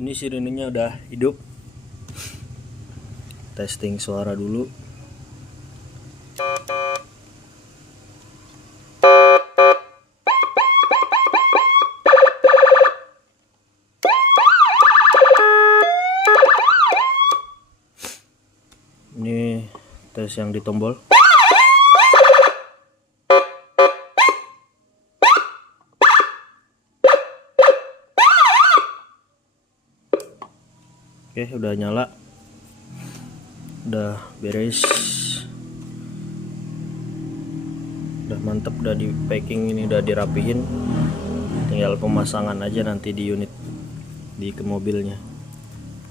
Ini sirenenya udah hidup. Testing suara dulu. Ini tes yang di tombol. Oke, udah nyala. Udah beres. Udah mantep, udah di packing, ini udah dirapihin. Tinggal pemasangan aja nanti di unit di ke mobilnya.